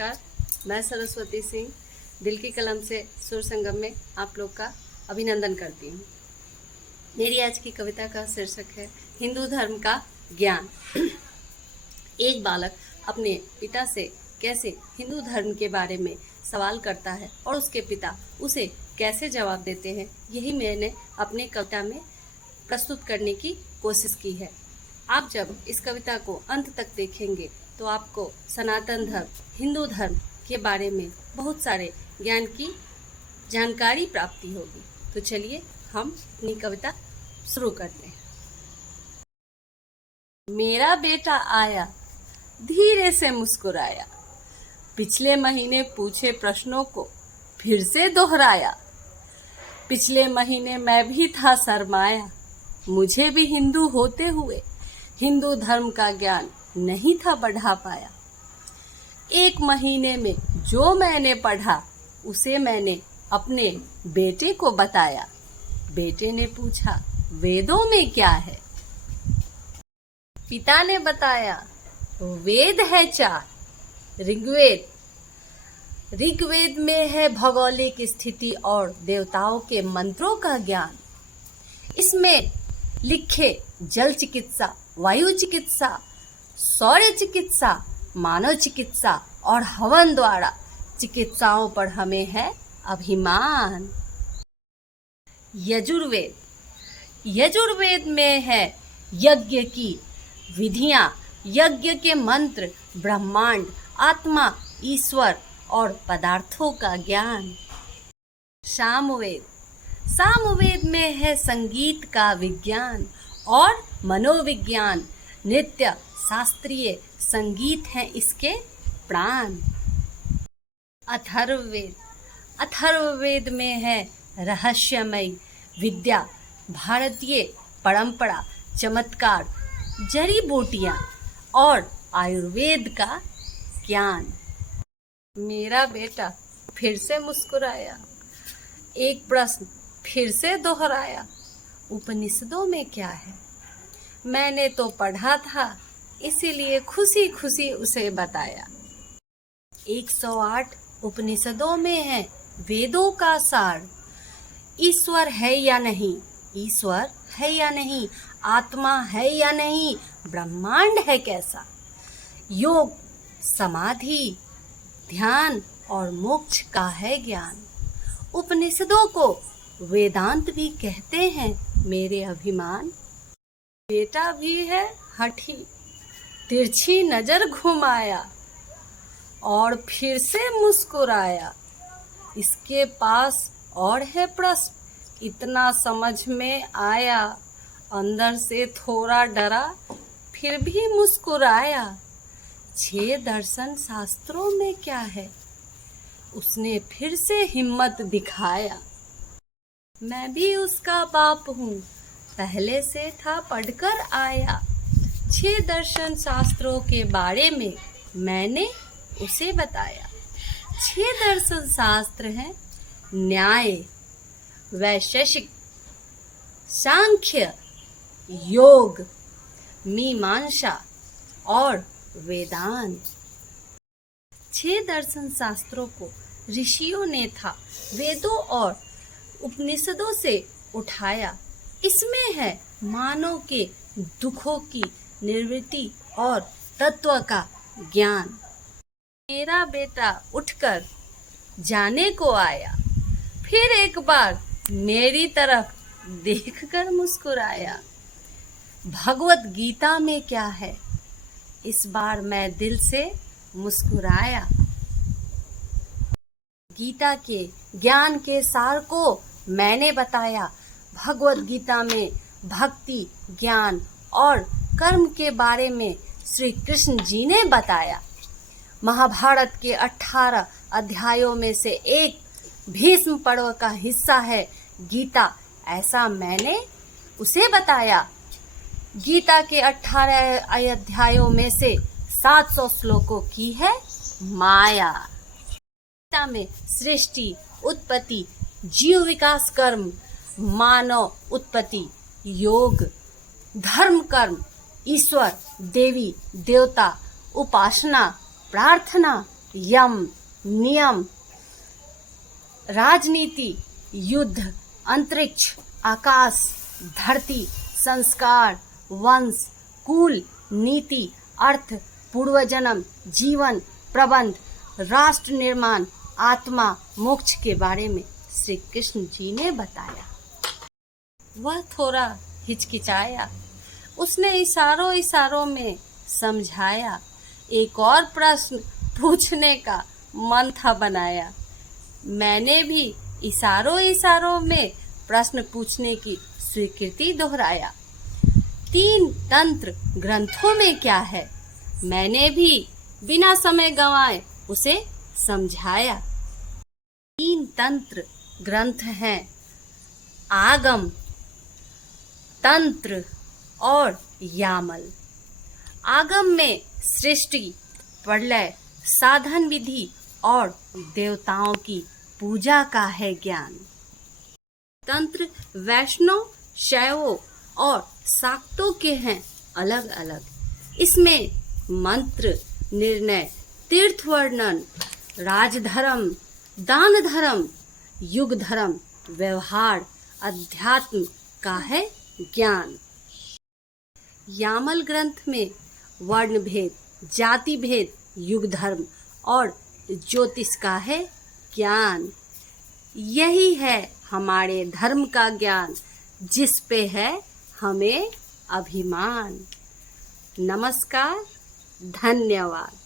नमस्कार। मैं सरस्वती सिंह दिल की कलम से सुर संगम में आप लोग का अभिनंदन करती हूँ। मेरी आज की कविता का शीर्षक है हिंदू धर्म का ज्ञान। एक बालक अपने पिता से कैसे हिंदू धर्म के बारे में सवाल करता है और उसके पिता उसे कैसे जवाब देते हैं, यही मैंने अपनी कविता में प्रस्तुत करने की कोशिश की है। आप जब इस कविता को अंत तक देखेंगे तो आपको सनातन धर्म, हिंदू धर्म के बारे में बहुत सारे ज्ञान की जानकारी प्राप्ति होगी। तो चलिए हम अपनी कविता शुरू करते हैं। मेरा बेटा आया, धीरे से मुस्कुराया, पिछले महीने पूछे प्रश्नों को फिर से दोहराया। पिछले महीने मैं भी था शर्माया, मुझे भी हिंदू होते हुए हिंदू धर्म का ज्ञान नहीं था बढ़ा पाया। एक महीने में जो मैंने पढ़ा उसे मैंने अपने बेटे को बताया। बेटे ने पूछा वेदों में क्या है? पिता ने बताया वेद है 4। ऋग्वेद में है भौगोलिक स्थिति और देवताओं के मंत्रों का ज्ञान। इसमें लिखे जल चिकित्सा, वायु चिकित्सा, सौर्य चिकित्सा, मानव चिकित्सा और हवन द्वारा चिकित्साओं पर हमें है अभिमान। यजुर्वेद में है यज्ञ की विधियां, यज्ञ के मंत्र, ब्रह्मांड, आत्मा, ईश्वर और पदार्थों का ज्ञान। सामवेद में है संगीत का विज्ञान और मनोविज्ञान। नृत्य, शास्त्रीय संगीत है इसके प्राण। अथर्ववेद में है रहस्यमय विद्या, भारतीय परंपरा, चमत्कार, जड़ी बूटियां और आयुर्वेद का ज्ञान। मेरा बेटा फिर से मुस्कुराया, एक प्रश्न फिर से दोहराया। उपनिषदों में क्या है? मैंने तो पढ़ा था, इसीलिए खुशी खुशी उसे बताया। 108 उपनिषदों में है वेदों का सार। ईश्वर है या नहीं, ईश्वर है या नहीं, आत्मा है या नहीं, ब्रह्मांड है कैसा, योग, समाधि, ध्यान और मोक्ष का है ज्ञान। उपनिषदों को वेदांत भी कहते हैं मेरे अभिमान। बेटा भी है हठी, तिरछी नजर घुमाया और फिर से मुस्कुराया। इसके पास और है प्रश्न, इतना समझ में आया। अंदर से थोड़ा डरा, फिर भी मुस्कुराया। 6 दर्शन शास्त्रों में क्या है? उसने फिर से हिम्मत दिखाया। मैं भी उसका बाप हूँ, पहले से था पढ़कर आया। 6 दर्शन शास्त्रों के बारे में मैंने उसे बताया। 6 दर्शन शास्त्र हैं न्याय, वैशेषिक, सांख्य, योग, मीमांसा और वेदांत। 6 दर्शन शास्त्रों को ऋषियों ने था वेदों और उपनिषदों से उठाया। इसमें है मानव के दुखों की निवृत्ति और तत्व का ज्ञान। मेरा बेटा उठकर जाने को आया, फिर एक बार मेरी तरफ देखकर मुस्कुराया। भगवत गीता में क्या है? इस बार मैं दिल से मुस्कुराया। गीता के ज्ञान के सार को मैंने बताया। भगवत गीता में भक्ति, ज्ञान और कर्म के बारे में श्री कृष्ण जी ने बताया। महाभारत के 18 अध्यायों में से एक भीष्म पर्व का हिस्सा है गीता, ऐसा मैंने उसे बताया। गीता के 18 अध्यायों में से 700 श्लोकों की है माया। गीता में सृष्टि, उत्पत्ति, जीव विकास, कर्म, मानव उत्पत्ति, योग, धर्म, कर्म, ईश्वर, देवी देवता, उपासना, प्रार्थना, यम, नियम, राजनीति, युद्ध, अंतरिक्ष, आकाश, धरती, संस्कार, वंश, कुल, नीति, अर्थ, पूर्वजन्म, जीवन, प्रबंध, राष्ट्र निर्माण, आत्मा, मोक्ष के बारे में श्री कृष्ण जी ने बताया। वह थोड़ा हिचकिचाया। उसने इशारों में समझाया। एक और प्रश्न पूछने का मन था बनाया। मैंने भी इशारों में प्रश्न पूछने की स्वीकृति दोहराया। 3 तंत्र ग्रंथों में क्या है? मैंने भी बिना समय गंवाए उसे समझाया। 3 तंत्र ग्रंथ हैं, आगम, तंत्र और यामल। आगम में सृष्टि, प्रलय, साधन विधि और देवताओं की पूजा का है ज्ञान। तंत्र वैष्णव, शैवों और शाक्तों के हैं अलग अलग। इसमें मंत्र, निर्णय, तीर्थ वर्णन, राजधर्म, दान धर्म, युग धर्म, व्यवहार, अध्यात्म का है ज्ञान। यामल ग्रंथ में वर्ण भेद, जाति भेद, युग धर्म और ज्योतिष का है ज्ञान। यही है हमारे धर्म का ज्ञान, जिस पे है हमें अभिमान। नमस्कार, धन्यवाद।